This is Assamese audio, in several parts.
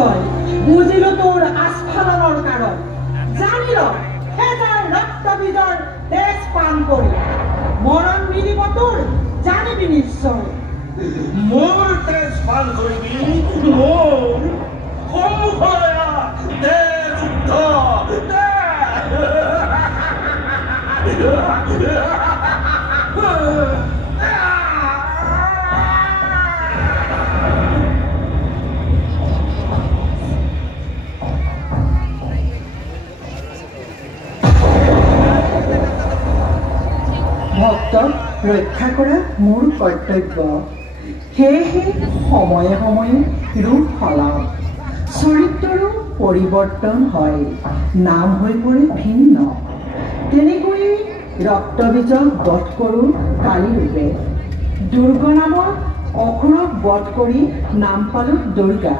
নিশ্চয় বুজিলো তোৰ আস্ফালনৰ কাৰণ জানিল হেজাৰ ৰক্তবীজৰ তেজ পান কৰি মৰণ মিলিব তোৰ জানিবি নিশ্চয় মোৰ তেজ পান কৰিবি মোৰ সন্মুখয়া ভক্তক ৰক্ষা কৰা মোৰ কৰ্তব্য সেয়েহে সময়ে সময়ে ৰূপ সলাওঁ চৰিত্ৰৰো পৰিৱৰ্তন হয় নাম হৈ পৰে ভিন্ন তেনেকৈয়ে ৰক্তবীজক বধ কৰোঁ কালী ৰূপে দুৰ্গ নামৰ অসুৰক বধ কৰি নাম পালোঁ দুৰ্গা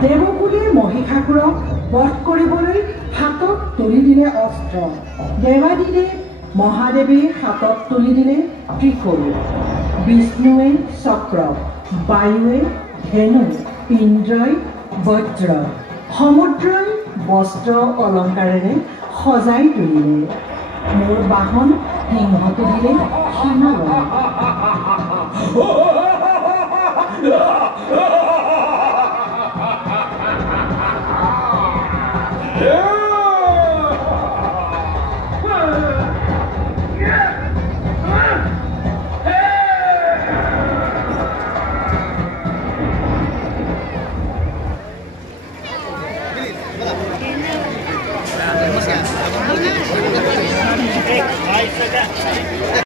দেৱকুলীয়ে মহিষাসুৰক বধ কৰিবলৈ হাতত তুলি দিলে অস্ত্ৰ দেৱাদিদেৱ মহাদেৱে হাতত তুলি দিলে ত্ৰিশূল বিষ্ণুৱে চক্ৰ বায়ুৱে ধেনু ইন্দ্ৰই বজ্ৰ সমুদ্ৰই বস্ত্ৰ অলংকাৰেৰে সজাই তুলিলে মোৰ বাহন সিংহ তুলিলে সিংহ